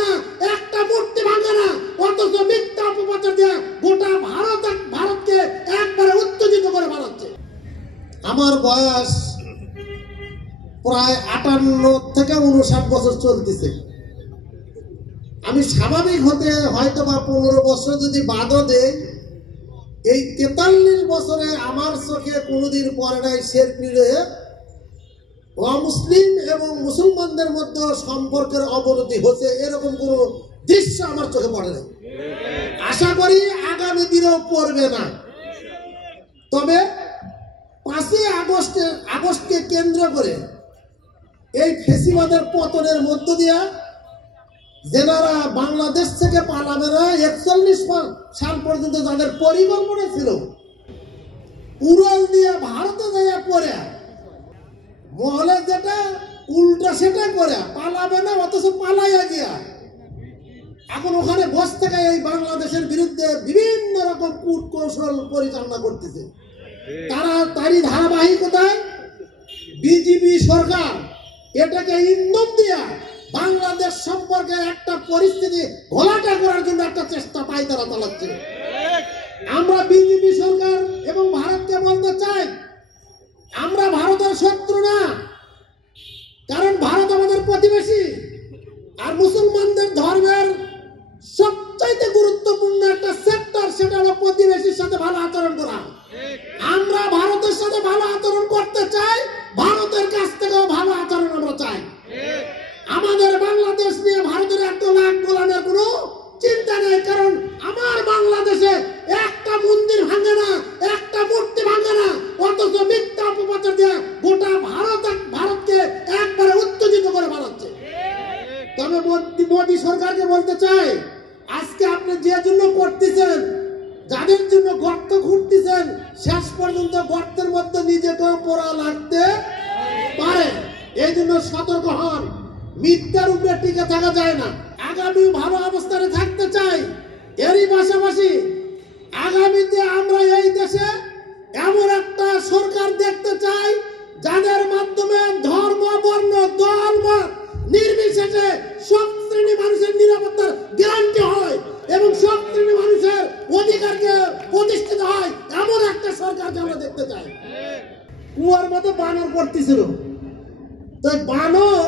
না, একটা মূর্তি ভাঙে না, অথচ মিথ্যা অপপ্রচার দিয়ে গোটা ভারতকে একবারে উত্তেজিত করে বানাচ্ছে। আমার বয়স প্রায় 58 থেকে 59 বছর চলতেছে। আমি স্বাভাবিক হতে হয়তো বা 15 বছর যদি বাদও দেই, এই 43 বছরে আমার চোখে কোনোদিন পড়ে নাই শেরপুরে অমুসলিম এবং মুসলমানদের মধ্যে সম্পর্কের অবনতি হচ্ছে, এরকম কোন দৃশ্য আমার চোখে পড়ে নাই। আশা করি আগামী দিনেও পড়বে না। তবে 5ই আগস্টকে কেন্দ্র করে এই ফেসিবাদের পতনের মধ্য দিয়ে যারা বাংলাদেশ থেকে পালাবে না, 41 সাল পর্যন্ত যাদের পরিকল্পনা ছিল উড়াল দিয়ে ভারতে যাইয়া পড়ে মহলে যেটা উল্টা সেটা করে পালাবে না, অথচ পালাইয়া গিয়া এখন ওখানে বস থেকে এই বাংলাদেশের বিরুদ্ধে বিভিন্ন রকম কূট কৌশল পরিচালনা করতেছে। তারই ধারাবাহিকতায় বিজেপি সরকার এটাকে ইন্ধন দিয়া বাংলাদেশ সম্পর্কে একটা পরিস্থিতি ঘোলাটে করার জন্য একটা চেষ্টা তারা চালাচ্ছে। আমরা বিজেপি সরকার এবং ভারতকে বলতে চাই, আমরা ভারতের শত্রু না, কারণ ভারত আমাদের প্রতিবেশী। আর মুসলমানদের ধর্মের সবচাইতে গুরুত্বপূর্ণ একটা সেক্টর, সেটা হলো প্রতিবেশীর সাথে ভালো আচরণ করা। আমরা ভারতের সাথে ভালো আচরণ করতে চাই, ভারতের কাছ থেকেও ভালো আচরণ আমরা চাই। আমাদের বাংলাদেশ নিয়ে ভারতের এত লাখ গোলামের কোনো চিন্তা নেই, কারণ আমার বাংলাদেশে একটা মন্দির ভাঙে না, একটা মূর্তি ভাঙে না, অথচ মিথ্যা অপপ্রচার দিয়ে গোটা ভারতকে একবারে উত্তেজিত করে বানাচ্ছে। তবে মোদী সরকারকে বলতে চাই, আজকে আপনি যে জন্য করতেছেন, যাদের জন্য গর্ত খুঁড়তেছেন, শেষ পর্যন্ত গর্তের মধ্যে নিজেকেও পড়া লাগতে পারে। এই জন্য সতর্ক হন, মিথ্যার উপরে টিকে থাকা যায় না। আগামী ভালো অবস্থানে থাকতে চাই, এরই পাশাপাশি আগামীতে আমরা এই দেশে এমন একটা সরকার দেখতে চাই যাদের মাধ্যমে ধর্ম, বর্ণ, দল, মত নির্বিশেষে সব শ্রেণী মানুষের নিরাপত্তার গ্যারান্টি হয় এবং সব শ্রেণী মানুষের অধিকারকে প্রতিষ্ঠিত হয়, এমন একটা সরকারকে আমরা দেখতে চাই। কুয়ার মতো বানর করতেছিল, তো বানর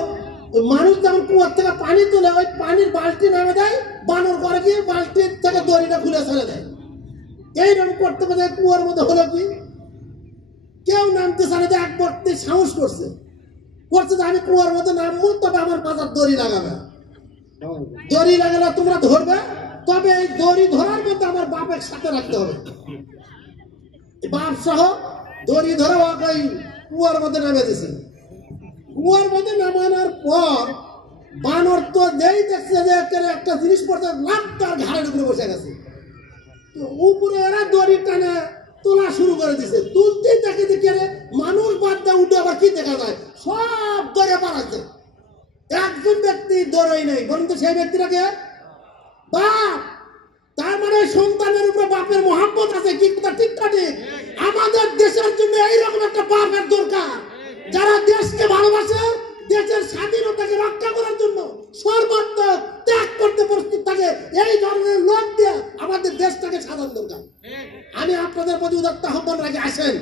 মানুষ যখন কুয়ার থেকে পানি তুলে ওই পানির বালতি নামে দেয়, বানর করে কি বালতির থেকে দড়িটা খুলে ছেড়ে দেয়। এইরকম করতে করতে কুয়ার মতো হলো কি, কেউ নামতে চায় না, এক ব্যক্তি সাহস করছে যে আমি কুয়ার মধ্যে নামবো, তবে আমার মাথার দড়ি লাগাবে। দড়ি লাগালে তোমরা ধরবে, তবে এই দড়ি ধরার মধ্যে আমার বাপের সাথে রাখতে হবে। বাপ সহ দড়ি ধরে ওই কুয়ার মধ্যে নামে দিছে। কুয়ার মধ্যে নামানোর পর বানর তো যেই দেখছে যে একটা জিনিস পড়তে লাভ তার ঘাড়ের উপরে বসে গেছে, তো উপরে এরা দড়ি টানে তোলা শুরু করে দিছে। তুলতেই তাকে দেখে মানুষ বাদ দিয়ে উঠে আবার কি দেখা যায়, সব দরে পালাচ্ছে। একজন ব্যক্তি দৌড়াই নাই, বরঞ্চ সেই ব্যক্তিটাকে বাপ। তার মানে সন্তানের উপরে বাপের মহাব্বত আছে, কি কথা ঠিক কাটে। আমাদের দেশের জন্য এইরকম একটা বাপের দরকার, যারা দেশকে ভালোবাসে, দেশের স্বাধীনতাকে রক্ষা করার জন্য সর্বাত্মক ত্যাগ করতে প্রস্তুত থাকে। এই ধরনের লোক দিয়ে আমাদের দেশটাকে সাজানো দরকার। আমি আপনাদের প্রতি উদাত্ত আহ্বান রাখি, আসেন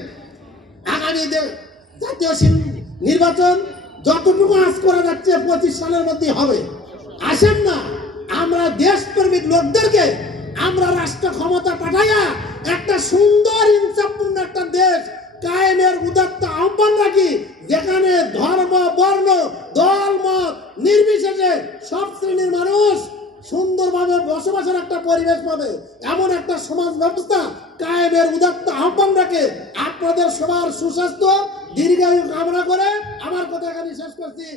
আগামী জাতীয় নির্বাচন যতটুকু আজ করা যাচ্ছে 25 সালের মধ্যে হবে। আসেন না, আমরা দেশপ্রেমিক লোকদেরকে আমরা রাষ্ট্র ক্ষমতা পাঠাইয়া একটা সুন্দর ইনসাফপূর্ণ একটা দেশ কায়েমের উদাত্ত আহ্বান রাখি, যেখানে ধর্ম, বর্ণ, দল, মত নির্বিশেষে সব শ্রেণীর মানুষ সুন্দরভাবে বসবাসের একটা পরিবেশ পাবে, এমন একটা সমাজ ব্যবস্থা কায়েমের উদাত্ত আহ্বান রাখে। আপনাদের সবার সুস্বাস্থ্য দীর্ঘায়ু কামনা করে আমার কথা এখানে শেষ করছি।